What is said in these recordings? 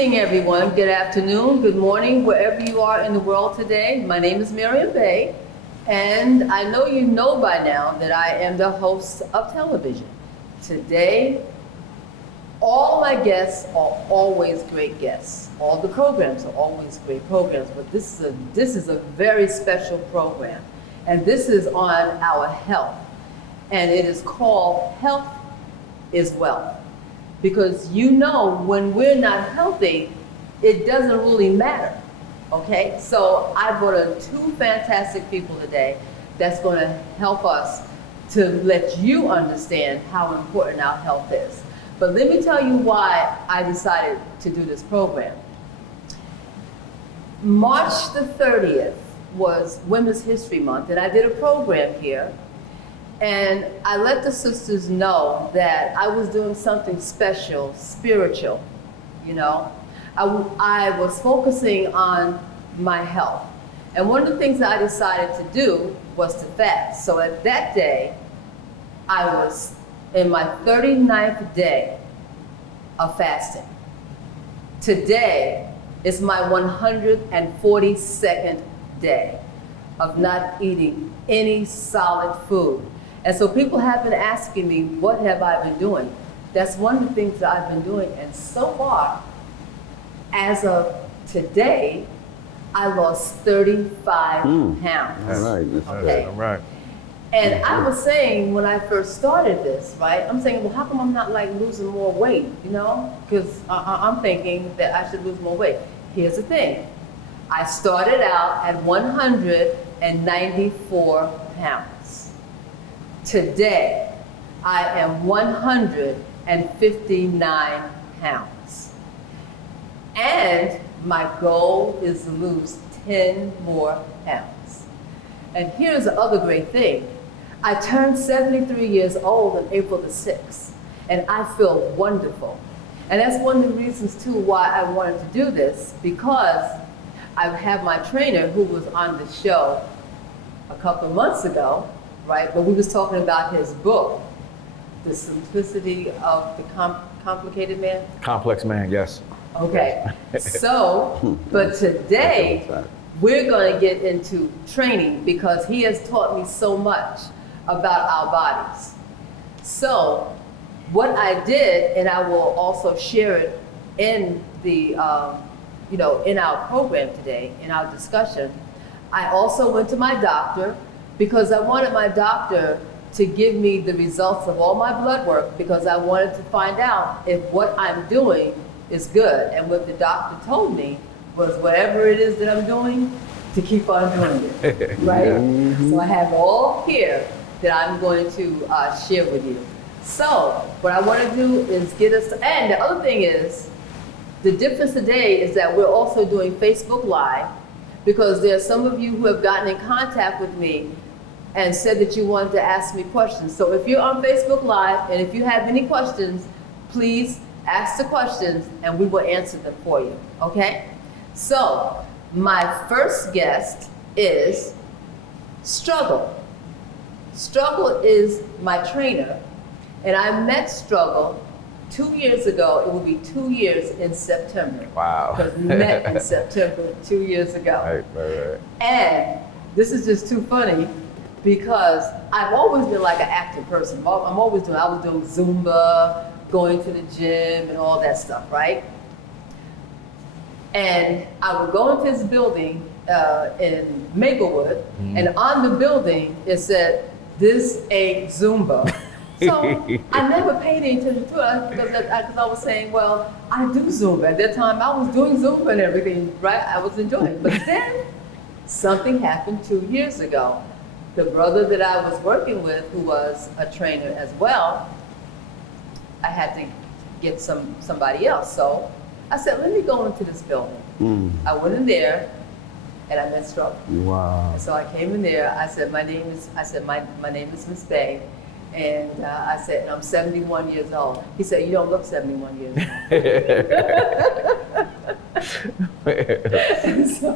evening, everyone. Good afternoon, good morning, wherever you are in the world today. My name is Maryam Bey, and I know you know by now that I am the host of television. Today, all my guests are always great guests. All the programs are always great programs, but this is a very special program, and this is on our health, and it is called Health is Wealth. Because you know, when we're not healthy, it doesn't really matter, okay? So I brought in two fantastic people today that's gonna help us to let you understand how important our health is. But let me tell you why I decided to do this program. March the 30th was Women's History Month, and I did a program here. And I let the sisters know that I was doing something special, spiritual, you know. I was focusing on my health. And one of the things that I decided to do was to fast. So at that day, I was in my 39th day of fasting. Today is my 142nd day of not eating any solid food. And so people have been asking me, what have I been doing? That's one of the things that I've been doing. And so far, as of today, I lost 35 pounds. All right. Okay. All right. And I was saying when I first started this, right? I'm saying, well, how come I'm not like losing more weight, you know? Because I'm thinking that I should lose more weight. Here's the thing. I started out at 194 pounds. Today, I am 159 pounds. And my goal is to lose 10 more pounds. And here's the other great thing. I turned 73 years old on April the 6th, and I feel wonderful. And that's one of the reasons too why I wanted to do this, because I have my trainer who was on the show a couple of months ago, right? But we was talking about his book, The Simplicity of the Complicated Man. Complex man, yes. Okay, so, but today, we're gonna get into training because he has taught me so much about our bodies. So, what I did, and I will also share it in the, in our program today, in our discussion, I also went to my doctor because I wanted my doctor to give me the results of all my blood work because I wanted to find out if what I'm doing is good. And what the doctor told me was whatever it is that I'm doing, to keep on doing it, right? So I have all here that I'm going to share with you. So what I want to do is get us, and the other thing is, the difference today is that we're also doing Facebook Live because there are some of you who have gotten in contact with me and said that you wanted to ask me questions. So if you're on Facebook Live and if you have any questions, please ask the questions and we will answer them for you, okay? So my first guest is Struggle. Struggle is my trainer, and I met Struggle 2 years ago. It will be 2 years in September. Wow. Because we met in September 2 years ago. Right. And this is just too funny because I've always been like an active person. I was doing Zumba, going to the gym and all that stuff, right? And I would go into this building in Maplewood, and on the building it said, "This ain't Zumba." So I never paid any attention to it because I was saying, well, I do Zumba. At that time, I was doing Zumba and everything, right? I was enjoying it. But then something happened 2 years ago. The brother that I was working with, who was a trainer as well, I had to get somebody else. So I said, let me go into this building. I went in there and I met Struggle. Wow. And so I came in there, I said, my name is Miss Bey. And I said, and I'm 71 years old. He said, you don't look 71 years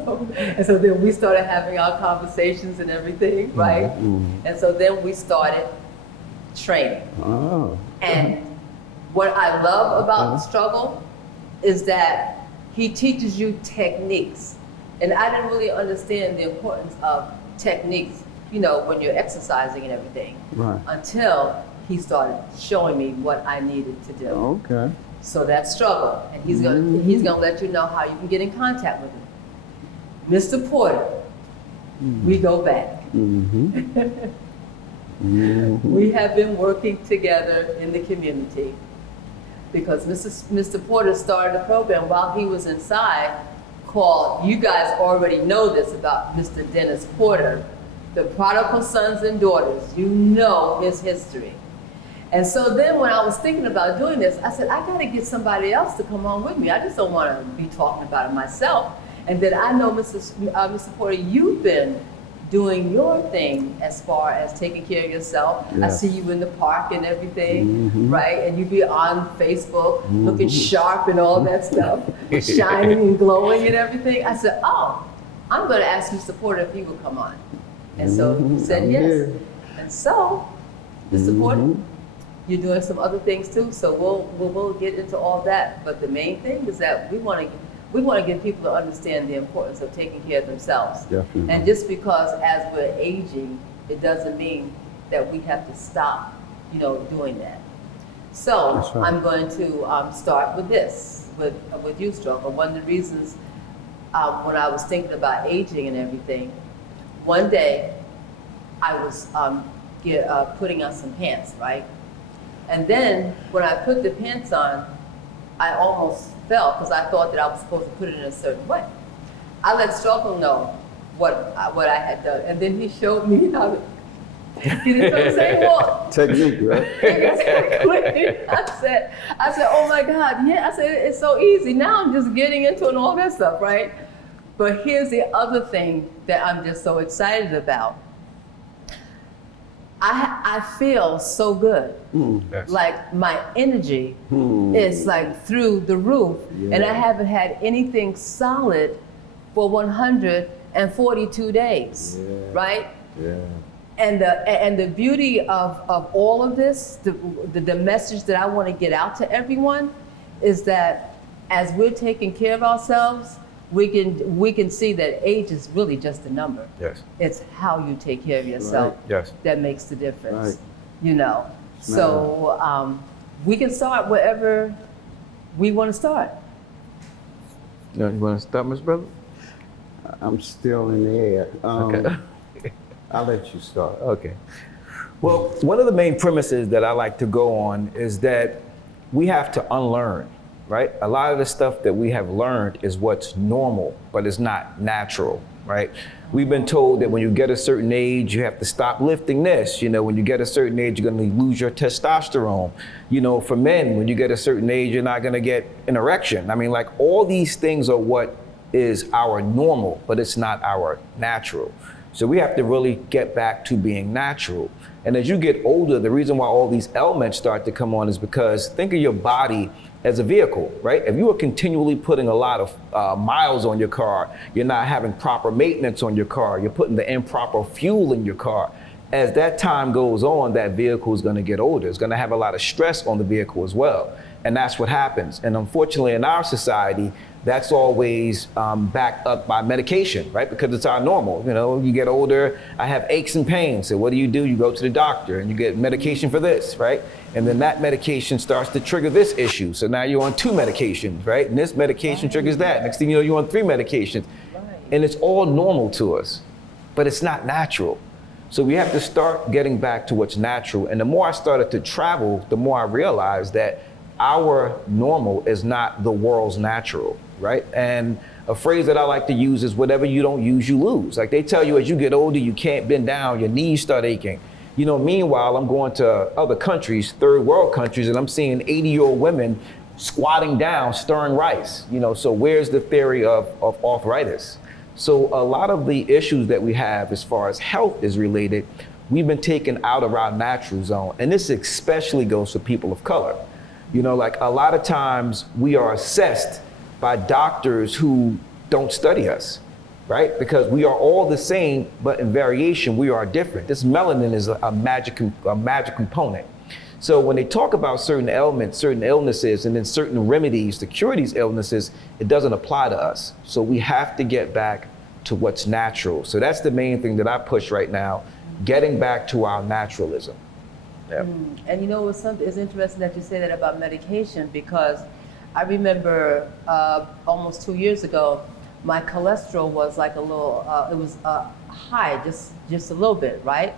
old. and so then we started having our conversations and everything, right? And so then we started training. Oh. And what I love about Struggle is that he teaches you techniques. And I didn't really understand the importance of techniques, you know, when you're exercising and everything. Right. Until he started showing me what I needed to do. Okay. So that's Struggle. And he's gonna let you know how you can get in contact with him. Mr. Porter, we go back. We have been working together in the community because Mr. Porter started a program while he was inside called, you guys already know this about Mr. Dennis Porter, the prodigal sons and daughters. You know his history. And so then when I was thinking about doing this, I said, I gotta get somebody else to come on with me. I just don't wanna be talking about it myself. And then I know, Mr. Porter, you've been doing your thing as far as taking care of yourself. Yes. I see you in the park and everything, right? And you be on Facebook looking sharp and all that stuff, shining and glowing and everything. I said, oh, I'm gonna ask Mr. Porter if he would come on. And so he said I'm yes. here. And so, Mr. Porter, you're doing some other things too, so we'll get into all that. But the main thing is that we want to get people to understand the importance of taking care of themselves. Definitely. And just because as we're aging, it doesn't mean that we have to stop, you know, doing that. So That's right. I'm going to start with this, with you, Struggle. One of the reasons when I was thinking about aging and everything, one day I was putting on some pants, right? And then when I put the pants on, I almost fell because I thought that I was supposed to put it in a certain way. I let Struggle know what I had done, and then he showed me how to. He didn't say what. Technique, right? Exactly. I said, oh my God, yeah. I said, it's so easy. Now I'm just getting into it and all that stuff, right? But here's the other thing that I'm just so excited about. I feel so good. Yes. Like my energy is like through the roof, and I haven't had anything solid for 142 days, right? Yeah. And the beauty of all of this, the message that I want to get out to everyone is that as we're taking care of ourselves, we can see that age is really just a number. Yes. It's how you take care of yourself Right. Yes. that makes the difference. Right. You know. So we can start wherever we want to start. You want to start, Miss Brother? I'm still in the air. Okay. I'll let you start. Okay. Well, one of the main premises that I like to go on is that we have to unlearn, right? A lot of the stuff that we have learned is what's normal, but it's not natural, right? We've been told that when you get a certain age, you have to stop lifting this. You know, when you get a certain age, you're going to lose your testosterone. You know, for men, when you get a certain age, you're not going to get an erection. I mean, like all these things are what is our normal, but it's not our natural. So we have to really get back to being natural. And as you get older, the reason why all these elements start to come on is because think of your body as a vehicle, right? If you are continually putting a lot of miles on your car, you're not having proper maintenance on your car, you're putting the improper fuel in your car. As that time goes on, that vehicle is going to get older. It's going to have a lot of stress on the vehicle as well. And that's what happens. And unfortunately, in our society, that's always backed up by medication, right? Because it's our normal. You know, you get older, I have aches and pains. So what do? You go to the doctor and you get medication for this, right? And then that medication starts to trigger this issue. So now you're on 2 medications, right? And this medication triggers that. Next thing you know, you're on 3 medications. And it's all normal to us, but it's not natural. So we have to start getting back to what's natural. And the more I started to travel, the more I realized that our normal is not the world's natural, right? And a phrase that I like to use is whatever you don't use, you lose. Like they tell you as you get older, you can't bend down, your knees start aching. You know, meanwhile, I'm going to other countries, third world countries, and I'm seeing 80-year-old women squatting down, stirring rice. You know, so where's the theory of arthritis? So a lot of the issues that we have as far as health is related, we've been taken out of our natural zone. And this especially goes for people of color. You know, like a lot of times we are assessed by doctors who don't study us, right? Because we are all the same, but in variation, we are different. This melanin is a magic component. So when they talk about certain ailments, certain illnesses, and then certain remedies to cure these illnesses, it doesn't apply to us. So we have to get back to what's natural. So that's the main thing that I push right now, getting back to our naturalism. Yeah. And you know, it's interesting that you say that about medication, because I remember almost 2 years ago, my cholesterol was like a little, it was high, just a little bit, right?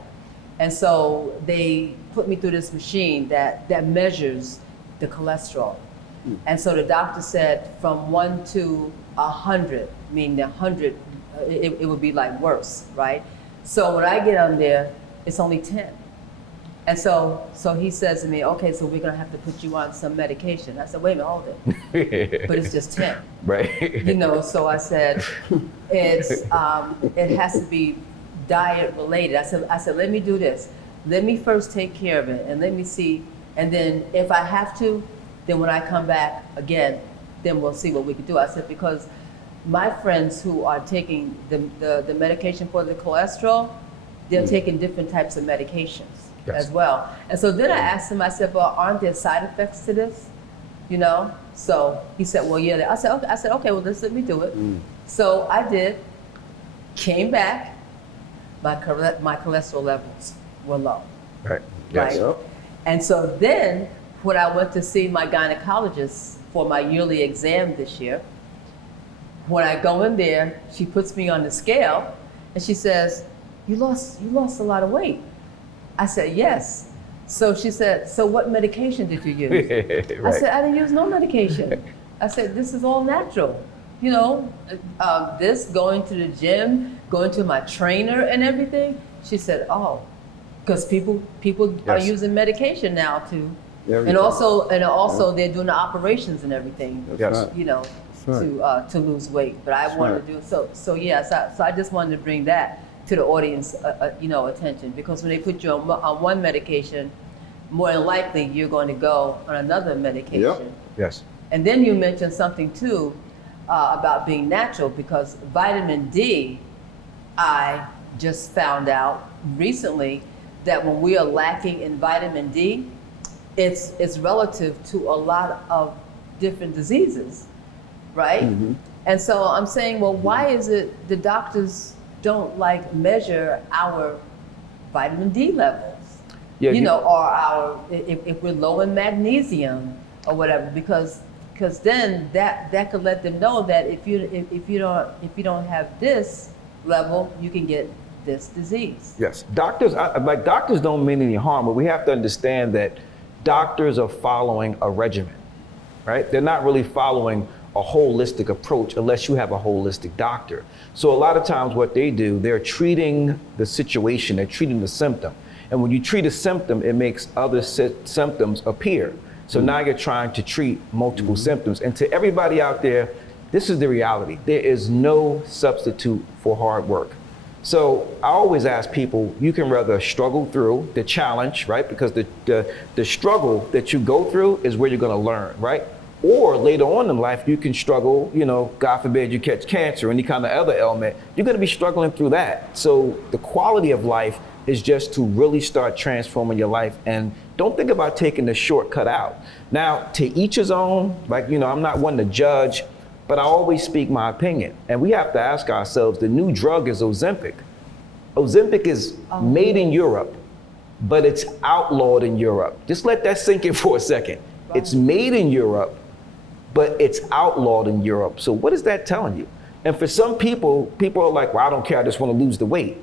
And so they put me through this machine that measures the cholesterol. And so the doctor said from 1 to 100, meaning 100, it would be like worse, right? So when I get on there, it's only 10. And so he says to me, okay, so we're gonna have to put you on some medication. I said, wait a minute, hold it. But it's just 10. Right. You know, so I said, it has to be diet related. I said, let me do this. Let me first take care of it and let me see. And then if I have to, then when I come back again, then we'll see what we can do. I said, because my friends who are taking the medication for the cholesterol, they're taking different types of medications as well. And so then I asked him, I said, well, aren't there side effects to this? You know? So he said, well, yeah. I said, okay, well, let me do it. So I did, came back, my cholesterol levels were low. Right. Yes. Right? And so then when I went to see my gynecologist for my yearly exam this year, when I go in there, she puts me on the scale and she says, you lost a lot of weight. I said, yes. So she said, so what medication did you use? Right. I said, I didn't use no medication. I said, this is all natural. You know, this, going to the gym, going to my trainer and everything. She said, oh, because people are using medication now too. And also they're doing the operations and everything, Yes. you know, to lose weight. But I wanted to do so I just wanted to bring that to the audience, you know, attention, because when they put you on one medication, more than likely you're going to go on another medication. Yep. Yes. And then you mentioned something too about being natural, because vitamin D, I just found out recently that when we are lacking in vitamin D, it's relative to a lot of different diseases, right? And so I'm saying, well, why is it the doctors don't like measure our vitamin D levels? Yeah, you know, or if we're low in magnesium or whatever, because then that could let them know that if you don't have this level, you can get this disease. Yes. Doctors don't mean any harm, but we have to understand that doctors are following a regimen, right? They're not really following a holistic approach unless you have a holistic doctor. So a lot of times what they do, they're treating the situation, they're treating the symptom. And when you treat a symptom, it makes other symptoms appear. So now you're trying to treat multiple symptoms. And to everybody out there, this is the reality. There is no substitute for hard work. So I always ask people, you can rather struggle through the challenge, right? Because the struggle that you go through is where you're gonna learn, right? Or later on in life, you can struggle, you know, God forbid you catch cancer or any kind of other ailment, you're gonna be struggling through that. So the quality of life is just to really start transforming your life, and don't think about taking the shortcut out. Now, to each his own, like, you know, I'm not one to judge, but I always speak my opinion. And we have to ask ourselves, the new drug is Ozempic. Ozempic is made in Europe, but it's outlawed in Europe. Just let that sink in for a second. Right. It's made in Europe, but it's outlawed in Europe. So what is that telling you? And for some people are like, well, I don't care, I just want to lose the weight.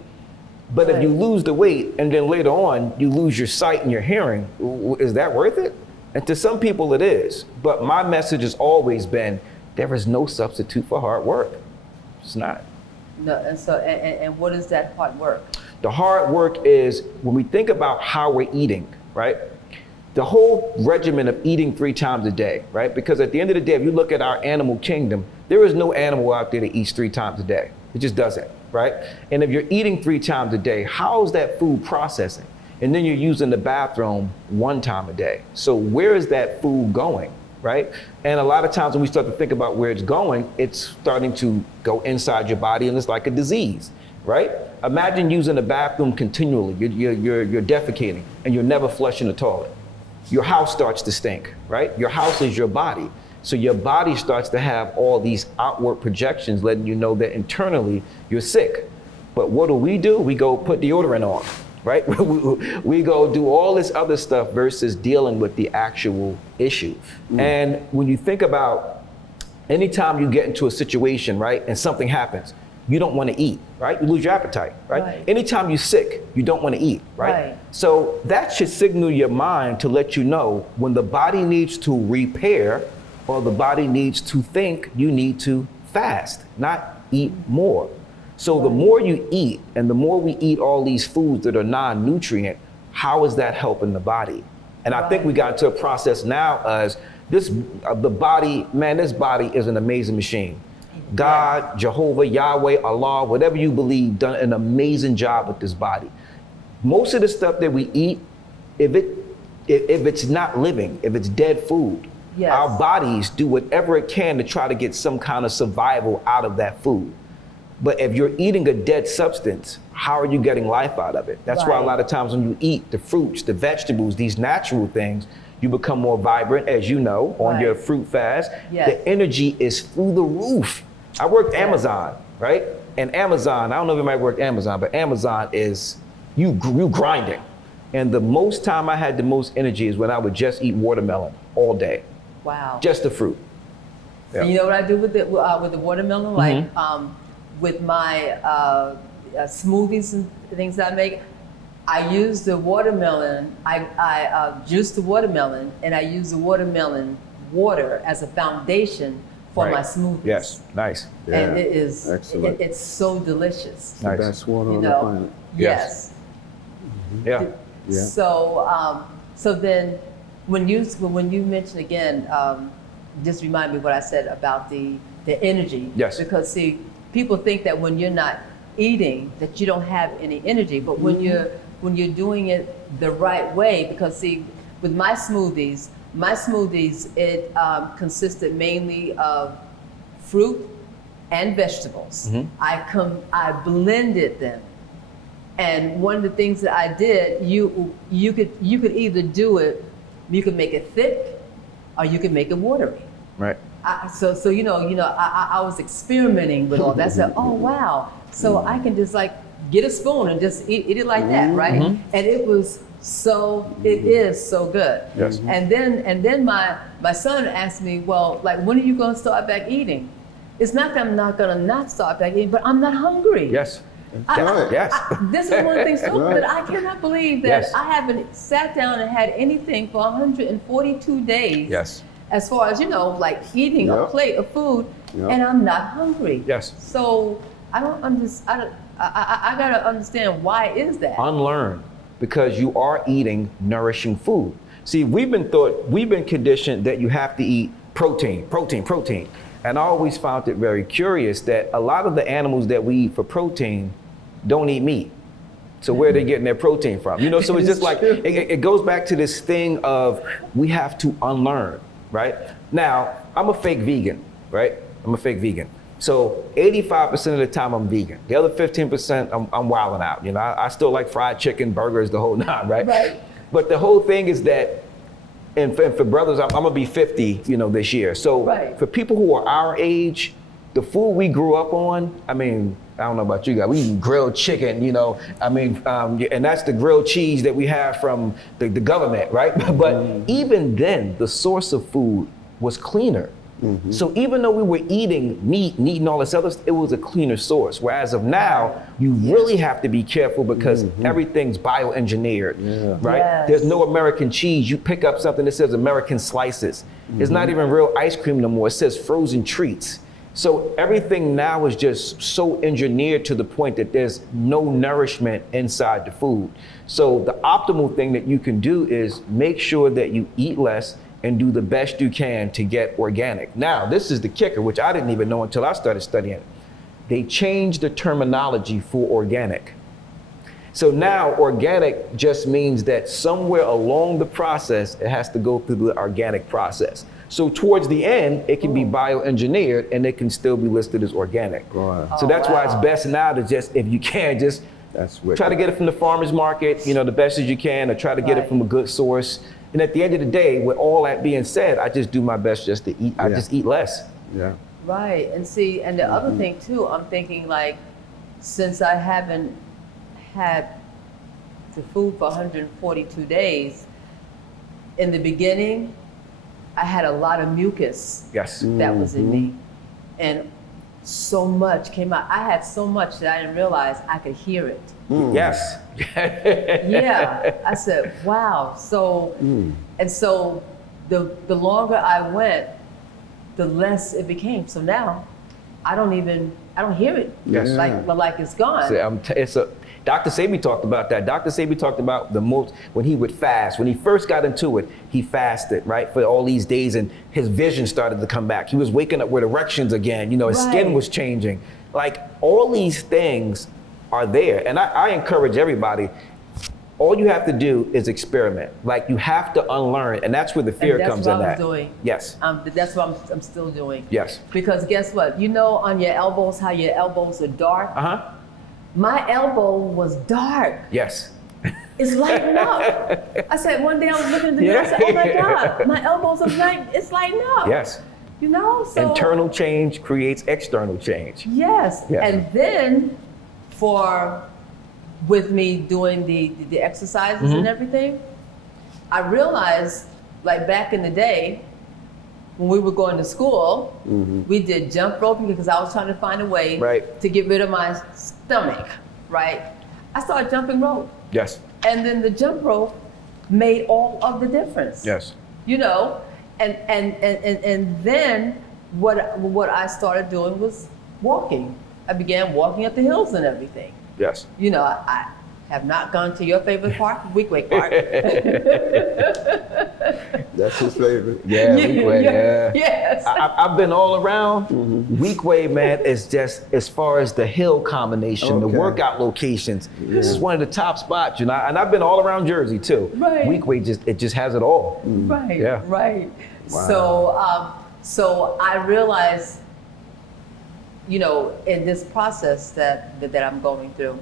But if you lose the weight and then later on you lose your sight and your hearing, is that worth it? And to some people it is. But my message has always been, there is no substitute for hard work. It's not. No, and so, and what is that hard work? The hard work is when we think about how we're eating, right? The whole regimen of eating 3 times a day, right? Because at the end of the day, if you look at our animal kingdom, there is no animal out there that eats 3 times a day. It just doesn't, right? And if you're eating 3 times a day, how's that food processing? And then you're using the bathroom 1 time a day. So where is that food going, right? And a lot of times when we start to think about where it's going, it's starting to go inside your body, and it's like a disease, right? Imagine using the bathroom continually. You're defecating and you're never flushing the toilet. your house starts to stink, right? Your house is your body. So your body starts to have all these outward projections letting you know that internally you're sick. But what do? We go put deodorant on, right? We go do all this other stuff versus dealing with the actual issue. And when you think about anytime you get into a situation, right, and something happens, you don't want to eat, right? You lose your appetite, right? Anytime you're sick, you don't want to eat, right? So that should signal your mind to let you know when the body needs to repair or the body needs to think, you need to fast, not eat more. So the more you eat and the more we eat all these foods that are non-nutrient, how is that helping the body? And I think we got to a process now as the body, man, this body is an amazing machine. God, Jehovah, Yahweh, Allah, whatever you believe, done an amazing job with this body. Most of the stuff that we eat, if it's not living, if it's dead food, our bodies do whatever it can to try to get some kind of survival out of that food. But if you're eating a dead substance, how are you getting life out of it? That's why a lot of times when you eat the fruits, the vegetables, these natural things, you become more vibrant, as you know, on your fruit fast. The energy is through the roof. I worked Amazon, right? And Amazon, I don't know if you might work Amazon, but Amazon is you grinding. And the most time I had the most energy is when I would just eat watermelon all day. Wow. Just the fruit. And you know what I do with the watermelon? Like with my smoothies and things that I make, I use the watermelon, I juice the watermelon, and I use the watermelon water as a foundation for my smoothies. Yes, nice. And it is, excellent. it's so delicious. The best water on the planet. Yes. Yeah. So then when you mention again, just remind me what I said about the energy. Yes. Because see, people think that when you're not eating that you don't have any energy, but when you're doing it the right way, because see, with my smoothies it consisted mainly of fruit and vegetables. I blended them, and one of the things that I did, you could either do it, you could make it thick, or you could make it watery. Right. So you know, I was experimenting with all that. So oh wow, so I can just like get a spoon and just eat it like that, right? And it was it is so good. Yes. And then my son asked me, well, like when are you going to start back eating? It's not that I'm not going to not start back eating, but I'm not hungry. Yes. This is one of the things that I cannot believe that I haven't sat down and had anything for 142 days. Yes. As far as, like eating a plate of food, and I'm not hungry. Yes. So I gotta understand, why is that? Unlearn, because you are eating nourishing food. See, we've been conditioned that you have to eat protein. And I always found it very curious that a lot of the animals that we eat for protein don't eat meat. So where are they getting their protein from? So it's just like, it goes back to this thing of we have to unlearn. Right? Now, I'm a fake vegan, right? I'm a fake vegan. So 85% of the time I'm vegan. The other 15% I'm wilding out. I still like fried chicken, burgers, the whole nine, right? But the whole thing is that, and for brothers, I'm gonna be 50, this year. So for people who are our age, the food we grew up on, I mean, I don't know about you guys, we eat grilled chicken, and that's the grilled cheese that we have from the government, right? But even then, the source of food was cleaner. So even though we were eating meat and eating all this other stuff, it was a cleaner source. Whereas of now, you really have to be careful because everything's bioengineered, right? Yes. There's no American cheese. You pick up something that says American slices. It's not even real ice cream no more. It says frozen treats. So everything now is just so engineered to the point that there's no nourishment inside the food. So the optimal thing that you can do is make sure that you eat less and do the best you can to get organic. Now, this is the kicker, which I didn't even know until I started studying it. They changed the terminology for organic. So now organic just means that somewhere along the process, it has to go through the organic process. So towards the end, it can be bioengineered and it can still be listed as organic. Right. So that's why it's best now to just, if you can, just try to get it from the farmer's market, the best as you can, or try to get it from a good source. And at the end of the day, with all that being said, I just do my best just to eat. I Yeah. just eat less. Yeah. Right, and see, and the other thing too, I'm thinking like, since I haven't had the food for 142 days, in the beginning, I had a lot of mucus Yes. that was in me. And so much came out. I had so much that I didn't realize I could hear it. Yes. Yeah, I said, wow. So, and so the longer I went, the less it became. So now, I don't hear it. Yes. Like it's gone. So, Dr. Sebi talked about that. Dr. Sebi talked about when he would fast. When he first got into it, he fasted, right, for all these days, and his vision started to come back. He was waking up with erections again. You know, his skin was changing. Like, all these things are there. And I encourage everybody, all you have to do is experiment. Like, you have to unlearn, and that's where the fear comes in. That's what I'm doing. Yes. That's what I'm still doing. Yes. Because guess what? You know on your elbows, how your elbows are dark? Uh-huh. My elbow was dark. Yes. It's lighting up. I said, one day I was looking at the mirror, I said, oh my God, my elbows are it's lighting up. Yes. You know, so. Internal change creates external change. Yes. Yes. And then with me doing the exercises and everything, I realized, like back in the day, when we were going to school, we did jump roping because I was trying to find a way to get rid of my stomach, right? I started jumping rope. Yes. And then the jump rope made all of the difference. Yes. You know, and then what I started doing was walking. I began walking up the hills and everything. Yes. You know, I have not gone to your favorite park, Weequahic Park. That's his favorite. Yeah, Weequahic, yeah. Yes. I've been all around. Weequahic, man, is just, as far as the hill combination, the workout locations, this is one of the top spots, you know, and I've been all around Jersey too. Right. Weequahic just has it all. Right, Yeah. right. Wow. So I realized, you know, in this process that I'm going through,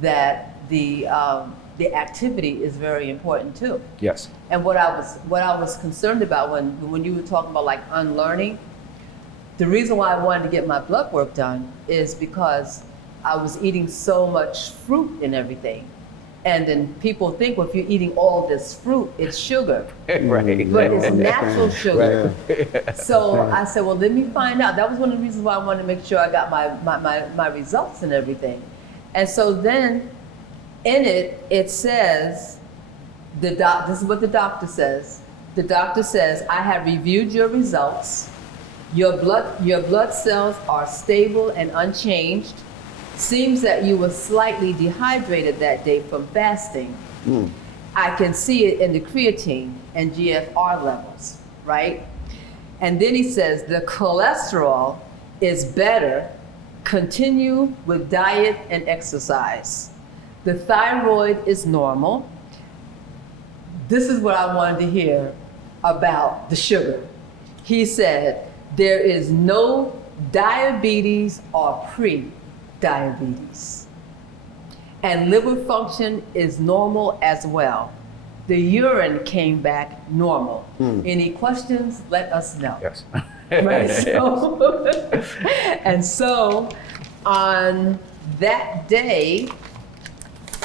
that the activity is very important too. Yes. And what I was concerned about when you were talking about like unlearning, the reason why I wanted to get my blood work done is because I was eating so much fruit and everything. And then people think, well, if you're eating all this fruit, it's sugar. Right. But it's natural sugar. Right. So I said, well, let me find out. That was one of the reasons why I wanted to make sure I got my results and everything. And so then in it says, this is what the doctor says. The doctor says, I have reviewed your results. Your blood cells are stable and unchanged. Seems that you were slightly dehydrated that day from fasting. I can see it in the creatine and GFR levels, right? And then he says, the cholesterol is better. Continue with diet and exercise. The thyroid is normal. This is what I wanted to hear about the sugar. He said, there is no diabetes or pre-diabetes. And liver function is normal as well. The urine came back normal. Any questions? Let us know. Yes. Right. And so on that day,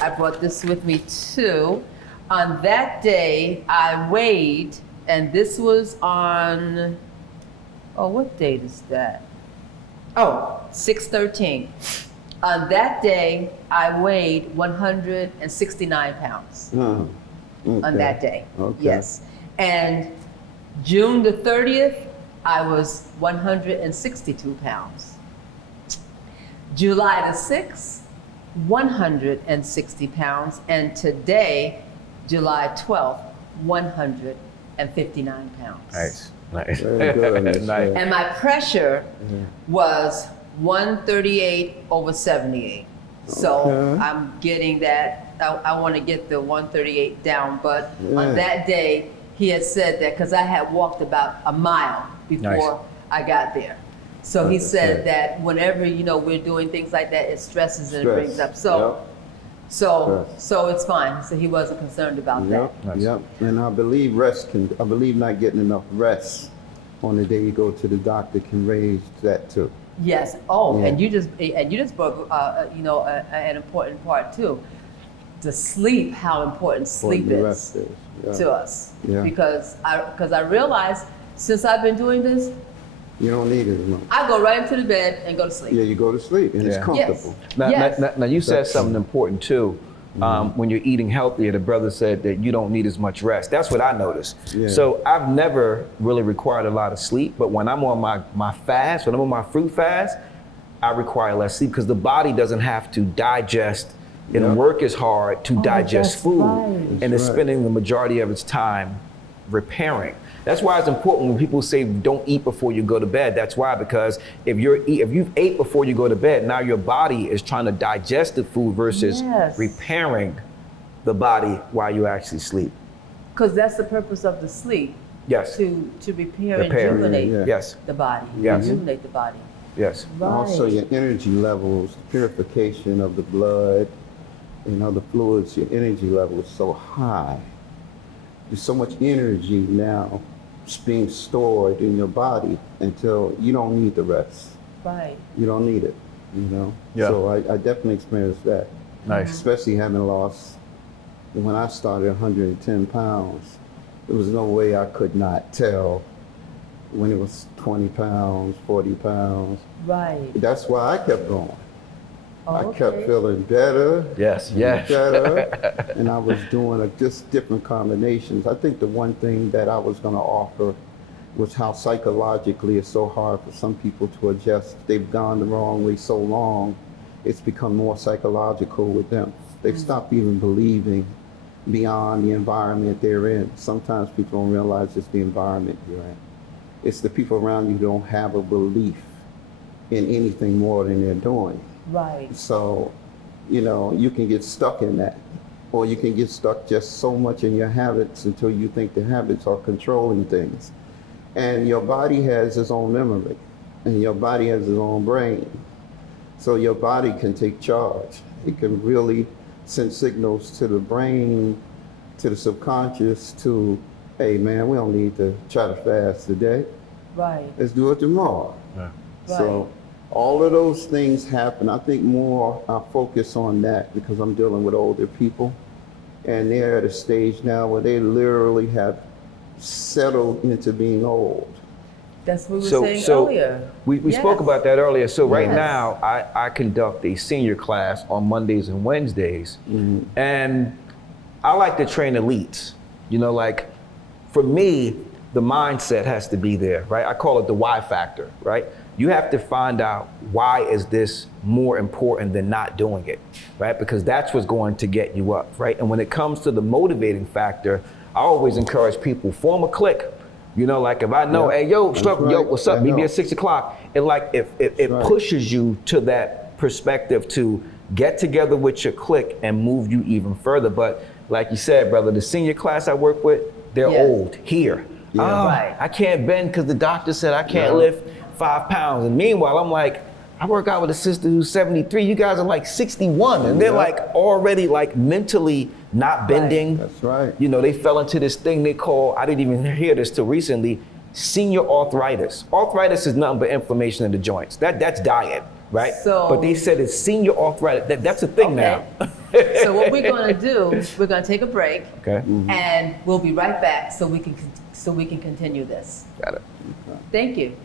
I brought this with me too. On that day, I weighed, and this was on, what date is that? 6/13. On that day, I weighed 169 pounds. On that day. Okay. Yes. And June the 30th, I was 162 pounds. July the 6th, 160 pounds. And today, July 12th, 159 pounds. Nice. Nice. Very good. Nice. And my pressure was 138/78. So Okay. I'm getting that. I want to get the 138 down. But on that day, he had said that because I had walked about a mile before I got there. So he said that whenever, we're doing things like that, it stresses and it brings up. So So it's fine. So he wasn't concerned about that. Yep, yep. And I believe not getting enough rest on the day you go to the doctor can raise that too. Yes. Oh, Yeah. and you just broke, an important part too. The sleep, how important sleep The is rest is. Yeah. to us. Yeah. Because I realized since I've been doing this, You don't need it enough. I go right into the bed and go to sleep. Yeah, you go to sleep and it's Yeah. comfortable. Yes. Now you said something important too. When you're eating healthier, the brother said that you don't need as much rest. That's what I noticed. Yeah. So I've never really required a lot of sleep, but when I'm on my fast, when I'm on my fruit fast, I require less sleep because the body doesn't have to digest and Yeah. work as hard to digest that's food, right. and That's it's right. spending the majority of its time repairing. That's why it's important when people say don't eat before you go to bed. That's why, because if you've ate before you go to bed, now your body is trying to digest the food versus Yes. repairing the body while you actually sleep. Because that's the purpose of the sleep. Yes. To repair and Repair. rejuvenate Yeah. Yes. the body. Yes. Rejuvenate the body. Yes. Right. Also your energy levels, purification of the blood and other fluids, your energy level is so high. There's so much energy now being stored in your body until you don't need the rest. Right. You don't need it, you know? Yeah. So I definitely experienced that. Nice. Especially having lost, when I started 110 pounds, there was no way I could not tell when it was 20 pounds, 40 pounds. Right. That's why I kept going. Oh, I kept okay. feeling better. Yes. and Yes. better, and I was doing just different combinations. I think the one thing that I was going to offer was how psychologically it's so hard for some people to adjust. They've gone the wrong way so long, it's become more psychological with them. They've stopped even believing beyond the environment they're in. Sometimes people don't realize it's the environment you're in. It's the people around you who don't have a belief in anything more than they're doing. Right. So, you can get stuck in that, or you can get stuck just so much in your habits until you think the habits are controlling things. And your body has its own memory, and your body has its own brain. So your body can take charge. It can really send signals to the brain, to the subconscious, to, hey man, we don't need to try to fast today. Right. Let's do it tomorrow. Yeah. So all of those things happen. I think more I focus on that because I'm dealing with older people, and they're at a stage now where they literally have settled into being old. That's what we were saying earlier. We Yes. spoke about that earlier. So right Yes. now, I conduct a senior class on Mondays and Wednesdays. And I like to train elites. Like for me, the mindset has to be there, right? I call it the why factor, right? You have to find out why is this more important than not doing it, right? Because that's what's going to get you up, right? And when it comes to the motivating factor, I always encourage people, form a clique. Like if I know, Yeah. hey, yo, Struggle, yo, right. what's up? I Meet me know. at 6 o'clock. And like, if it right. pushes you to that perspective to get together with your clique and move you even further. But like you said, brother, the senior class I work with, they're Yes. old here. Yeah. Oh, Right. I can't bend because the doctor said I can't Yeah. lift 5 pounds. And meanwhile, I'm like, I work out with a sister who's 73. You guys are like 61. And they're Yeah. like already like mentally not bending. That's right. They fell into this thing they call, I didn't even hear this till recently, senior arthritis. Arthritis is nothing but inflammation in the joints. That's diet, right? But they said it's senior arthritis. That's a thing now. So what we're going to do, we're going to take a break, Okay. and we'll be right back so we can continue this. Got it. Thank you.